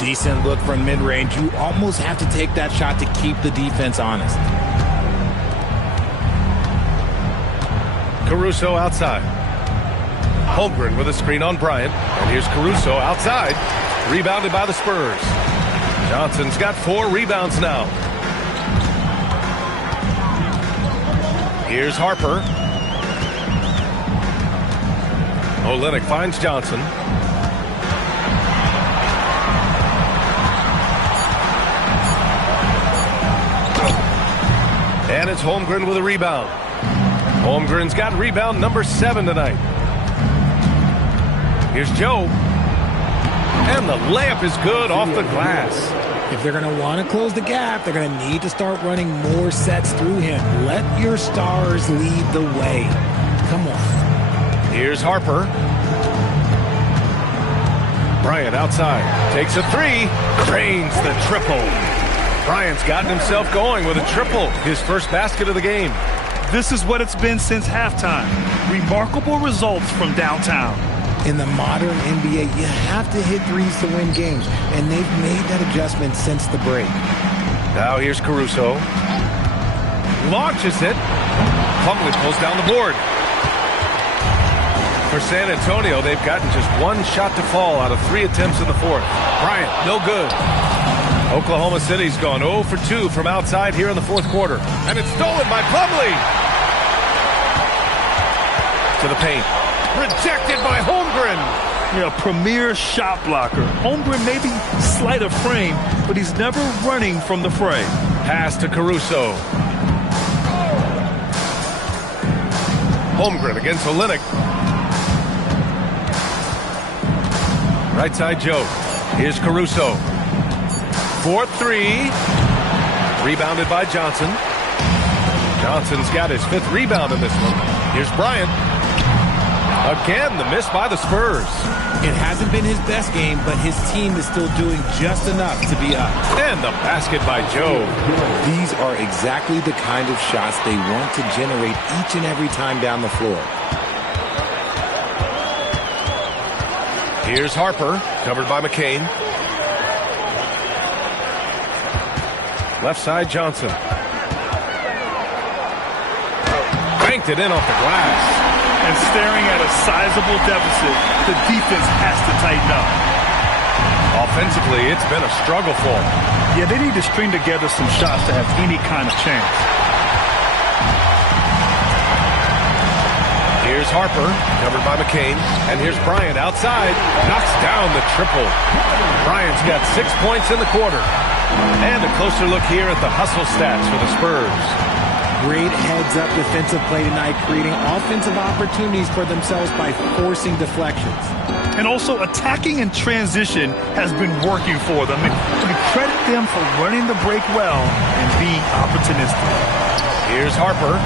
Decent look from mid-range. You almost have to take that shot to keep the defense honest. Caruso outside. Holmgren with a screen on Bryant. And here's Caruso outside. Rebounded by the Spurs. Johnson's got 4 rebounds now. Here's Harper. Olynyk finds Johnson. And it's Holmgren with a rebound. Holmgren's got rebound number 7 tonight. Here's Joe. And the layup is good off the glass. If they're going to want to close the gap, they're going to need to start running more sets through him. Let your stars lead the way. Come on. Here's Harper. Bryant outside. Takes a 3. Drains the triple. Bryant's gotten himself going with a triple. His first basket of the game. This is what it's been since halftime. Remarkable results from downtown. In the modern NBA, you have to hit threes to win games, and they've made that adjustment since the break. Now here's Caruso. Launches it. Plumlee pulls down the board. For San Antonio, they've gotten just one shot to fall out of 3 attempts in the fourth. Bryant, no good. Oklahoma City's gone 0 for 2 from outside here in the fourth quarter. And it's stolen by Plumlee. To the paint. Rejected by Holmgren. Yeah, premier shot blocker. Holmgren may be slight of frame, but he's never running from the fray. Pass to Caruso. Holmgren against Olynyk. Right side Joe. Here's Caruso. 4-3. Rebounded by Johnson. Johnson's got his 5th rebound in this one. Here's Bryant. Again, the miss by the Spurs. It hasn't been his best game, but his team is still doing just enough to be up. And the basket by Joe. These are exactly the kind of shots they want to generate each and every time down the floor. Here's Harper, covered by McCain. Left side Johnson. Banked it in off the glass. And staring at a sizable deficit, the defense has to tighten up. Offensively, it's been a struggle for them. Yeah, they need to string together some shots to have any kind of chance. Here's Harper, covered by McCain. And here's Bryant outside. Knocks down the triple. Bryant's got 6 points in the quarter. And a closer look here at the hustle stats for the Spurs. Great heads-up defensive play tonight, creating offensive opportunities for themselves by forcing deflections. And also attacking in transition has been working for them. I mean, credit them for running the break well and being opportunistic. Here's Harper.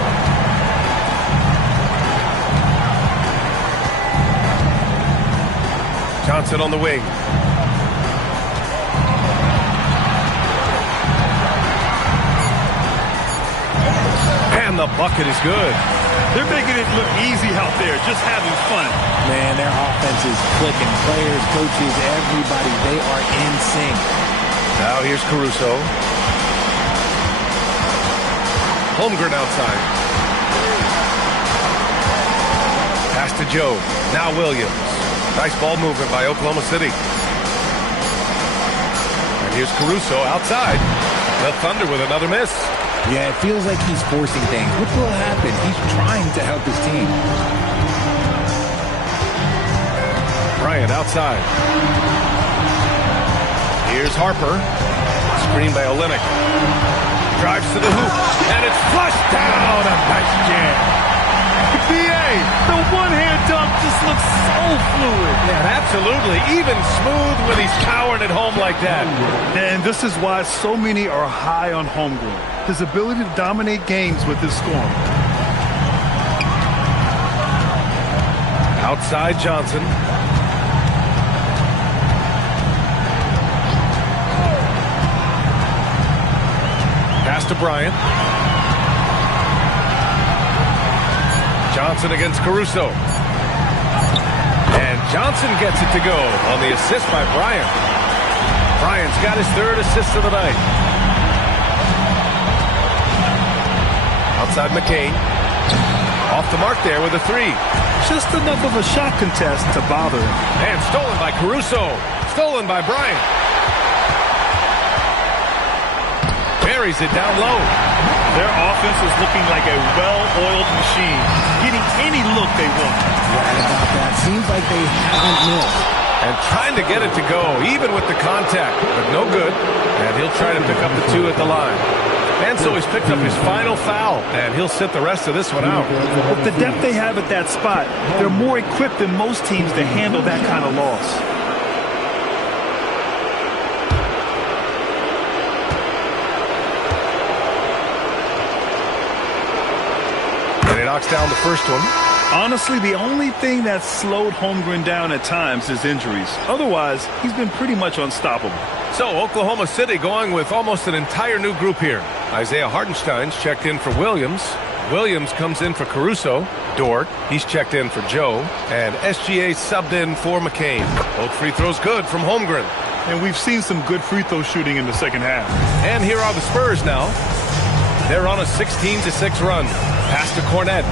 Johnson on the wing. And the bucket is good. They're making it look easy out there, just having fun. Man, their offense is clicking. Players, coaches, everybody, they are in sync. Now here's Caruso. Holmgren outside. Pass to Joe. Now Williams. Nice ball movement by Oklahoma City. And here's Caruso outside. The Thunder with another miss. Yeah, it feels like he's forcing things. What will happen? He's trying to help his team. Bryant outside. Here's Harper. Screen by Olynyk. Drives to the hoop. And it's flushed down. A nice jam. PA, the one-hand dunk just looks so fluid. Yeah, absolutely. Even smooth when he's powering it home like that. And this is why so many are high on Holmgren. His ability to dominate games with his scoring. Outside Johnson. Pass to Bryant. Johnson against Caruso. And Johnson gets it to go on the assist by Bryant. Bryant's got his 3rd assist of the night. Outside McCain. Off the mark there with a 3. Just enough of a shot contest to bother him. And stolen by Caruso. Stolen by Bryant. Buries it down low. Their offense is looking like a well-oiled machine, getting any look they want. Right about that. Seems like they haven't missed. And trying to get it to go, even with the contact, but no good. And he'll try to pick up the 2 at the line. And so he's picked up his final foul, and he'll sit the rest of this one out. With the depth they have at that spot, they're more equipped than most teams to handle that kind of loss. And he knocks down the first one. Honestly, the only thing that slowed Holmgren down at times is injuries. Otherwise, he's been pretty much unstoppable. So Oklahoma City going with almost an entire new group here. Isaiah Hartenstein's checked in for Williams. Williams comes in for Caruso. Dort, he's checked in for Joe. And SGA subbed in for McCain. Both free throws good from Holmgren. And we've seen some good free throw shooting in the second half. And here are the Spurs now. They're on a 16-6 run. Pass to Cornette.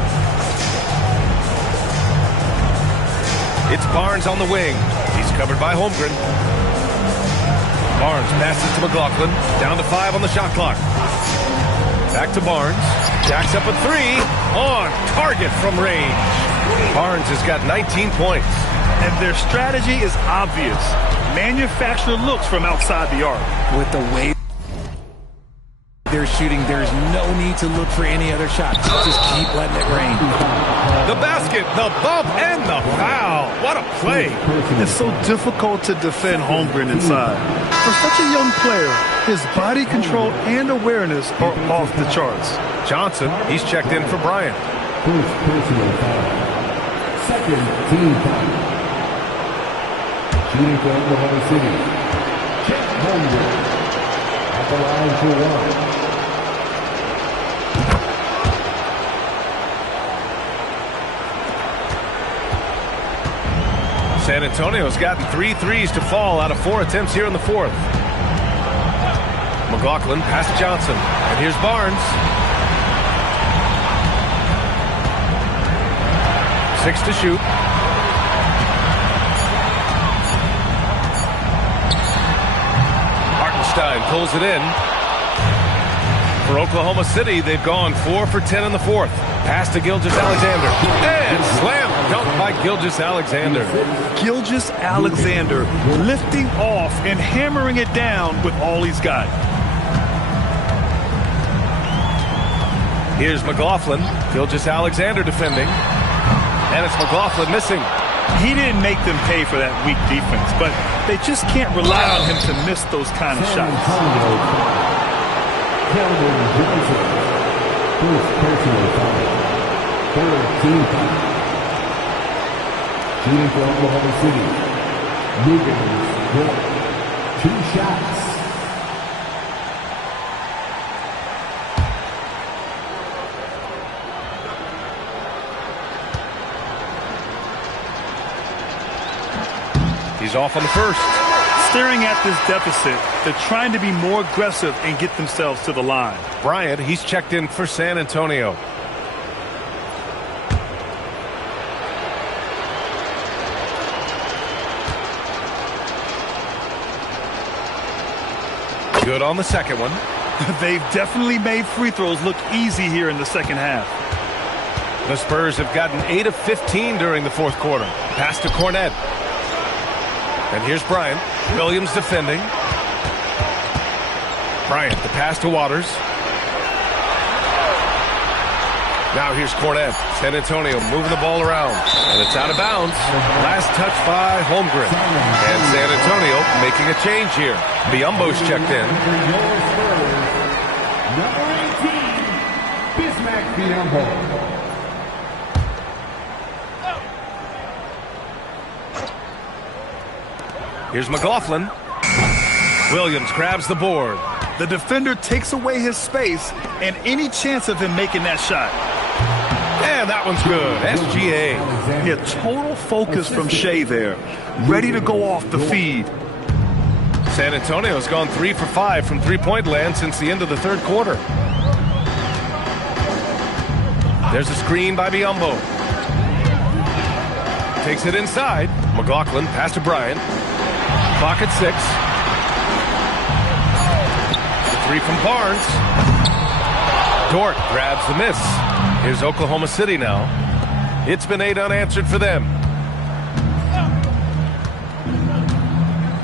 It's Barnes on the wing. He's covered by Holmgren. Barnes passes to McLaughlin. Down to 5 on the shot clock. Back to Barnes. Jacks up a 3. On target from range. Barnes has got 19 points. And their strategy is obvious. Manufacture looks from outside the arc. With the way they're shooting, there's no need to look for any other shots. Just keep letting it rain. The basket, the bump, and the foul. What a play. It's so difficult to defend Holmgren inside. For such a young player, his body control and awareness are off the charts. Johnson, he's checked in for Bryant. First personal foul. Second team foul. Shooting for Oklahoma City. Chet Holmgren at the line for 1. San Antonio's gotten 3 threes to fall out of 4 attempts here in the fourth. McLaughlin past Johnson. And here's Barnes. 6 to shoot. Hartenstein pulls it in. For Oklahoma City, they've gone 4 for 10 in the fourth. Pass to Gilgeous-Alexander. And slam dunk by Gilgeous-Alexander. Gilgeous-Alexander lifting off and hammering it down with all he's got. Here's McLaughlin. Gilgeous-Alexander defending. And it's McLaughlin missing. He didn't make them pay for that weak defense, but they just can't rely on him to miss those kind of shots. First personal foul. Third team foul. Shooting for Oklahoma City. Lugans, 2 shots. He's off on the first. Staring at this deficit, they're trying to be more aggressive and get themselves to the line. Bryant, he's checked in for San Antonio. Good on the second one. They've definitely made free throws look easy here in the second half. The Spurs have gotten 8 of 15 during the fourth quarter. Pass to Cornette. And here's Bryant. Williams defending. Bryant, the pass to Waters. Now here's Cornette. San Antonio moving the ball around. And it's out of bounds. Last touch by Holmgren. And San Antonio making a change here. Biombo's checked in. Number 18, Bismack Biombo. Here's McLaughlin. Williams grabs the board. The defender takes away his space and any chance of him making that shot. And that one's good. SGA. Yeah, total focus from Shea there. Ready to go off the feed. San Antonio's gone 3 for 5 from three-point land since the end of the third quarter. There's a screen by Biombo. Takes it inside. McLaughlin pass to Bryant. Clock at 6. The 3 from Barnes. Dort grabs the miss. Here's Oklahoma City now. It's been 8 unanswered for them.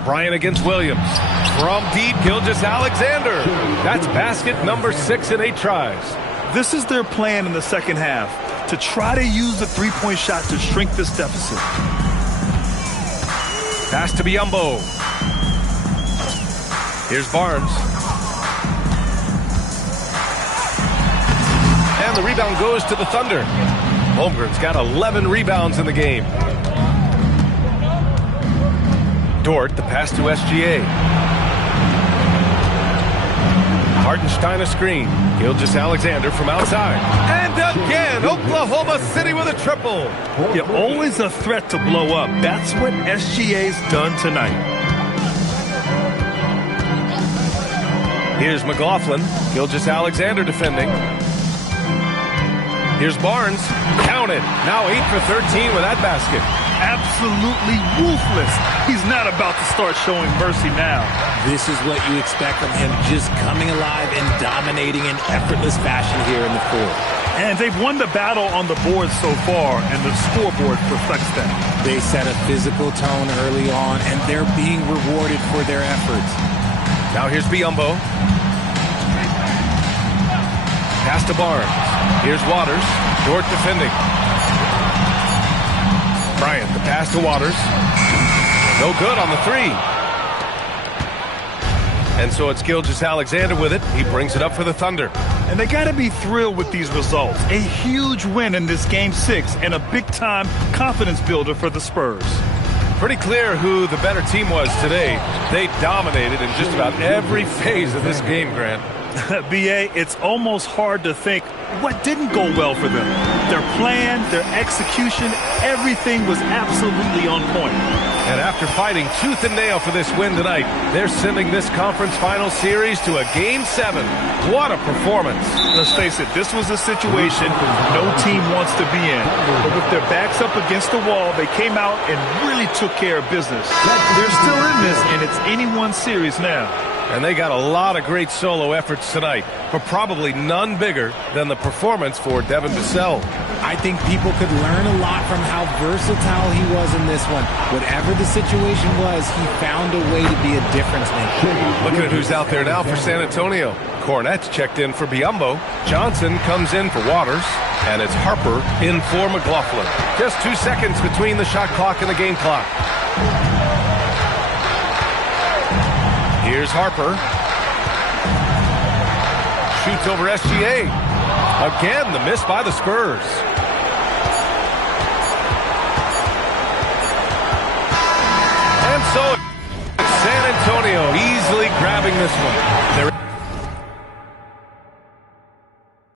Bryant against Williams. From deep, Gilgeous-Alexander. That's basket number 6 in 8 tries. This is their plan in the second half, to try to use the three-point shot to shrink this deficit. Pass to Biombo. Here's Barnes. And the rebound goes to the Thunder. Holmgren's got 11 rebounds in the game. Dort, the pass to SGA. Hartenstein a screen. Gilgeous-Alexander from outside. And again, Oklahoma City with a triple. You're always a threat to blow up. That's what SGA's done tonight. Here's McLaughlin. Gilgeous-Alexander defending. Here's Barnes. Counted. Now 8 for 13 with that basket. Absolutely ruthless. He's not about to start showing mercy now. This is what you expect from him, just coming alive and dominating in effortless fashion here in the fourth. And they've won the battle on the board so far, and the scoreboard reflects that. They set a physical tone early on, and they're being rewarded for their efforts. Now here's Biyombo. Pass to Barnes. Here's Waters. Dort defending. Bryant, the pass to Waters. No good on the three. And so it's Gilgeous-Alexander with it. He brings it up for the Thunder. And they got to be thrilled with these results. A huge win in this Game 6 and a big-time confidence builder for the Spurs. Pretty clear who the better team was today. They dominated in just about every phase of this game, Grant. B.A., it's almost hard to think what didn't go well for them. Their plan, their execution, everything was absolutely on point. And after fighting tooth and nail for this win tonight, they're sending this conference final series to a Game 7. What a performance. Let's face it, this was a situation no team wants to be in. But with their backs up against the wall, they came out and really took care of business. They're still in this, and it's anyone's series now. And they got a lot of great solo efforts tonight, but probably none bigger than the performance for Devin Vassell. I think people could learn a lot from how versatile he was in this one. Whatever the situation was, he found a way to be a difference maker. Looking at who's out there now for San Antonio. Cornette's checked in for Biyombo. Johnson comes in for Waters. And it's Harper in for McLaughlin. Just 2 seconds between the shot clock and the game clock. Here's Harper. Shoots over SGA. Again, the miss by the Spurs. And so San Antonio easily grabbing this one.